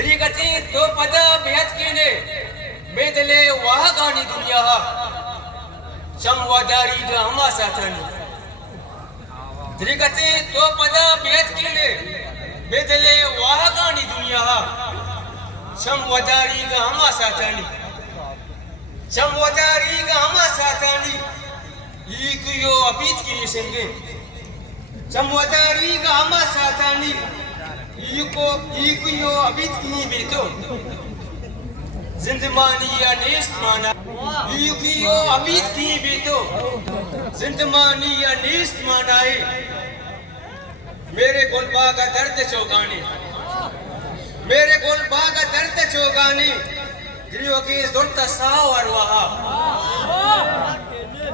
ದ್ರಿಗತಿ ತೋ ಪದ ಬೆಹತ್ಕಿನೆ ಮೇದಲೆ ವಾಹಗಾನಿ ದುನಿಯಾ ಚಂವದಾರಿ ಗಮ ಸಾಥನಿ ದ್ರಿಗತಿ ತೋ ಪದ ಬೆಹತ್ಕಿನೆ ಮೇದಲೆ ವಾಹಗಾನಿ ದುನಿಯಾ ಚಂವದಾರಿ ಗಮ ಸಾಥನಿ ಚಂವದಾರಿ ಗಮ ಸಾಥನಿ ಈಗಿಯೋ ಅಬೀತ್ ಕಿನಿ ಸಂಗೆ ಚಂವದಾರಿ ಗಮ ಸಾಥನಿ Iko abit kini beto zindmani ya nest mana iko abit kini beto zindmani ya nest mana hai मेरे गोलबा का दर्द चौगाने मेरे गोलबा का दर्द चौगाने दिलों की ज़ुर्त साव अरवाहा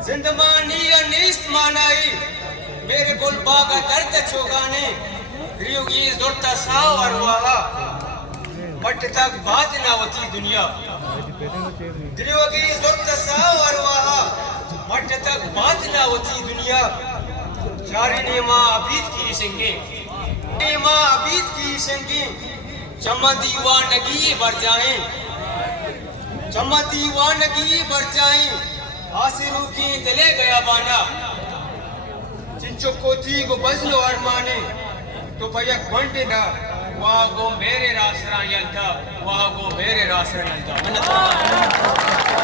जिंदमानी या नेस्त मानाई मेरे गोलबा का दर्द चौगाने दिलों की ज़ुर्त साव अरवाहा बट तक बात ना होती दुनिया दिलों की ज़ुर्त साव अरवाहा बट तक बात ना होती दुनिया चारे ने माँ अबीत की संगे माँ अबीत की संगे चम्मा दीवानगी बढ़ जाए चम्मा दीवानगी बढ़ जाए आसिरू की दले गया बाना जिन कोती को बजलो अरमाने तो भैया घंटे ना वहाँ गो मेरे रासरा यलता वहाँ गो मेरे रासरा यलता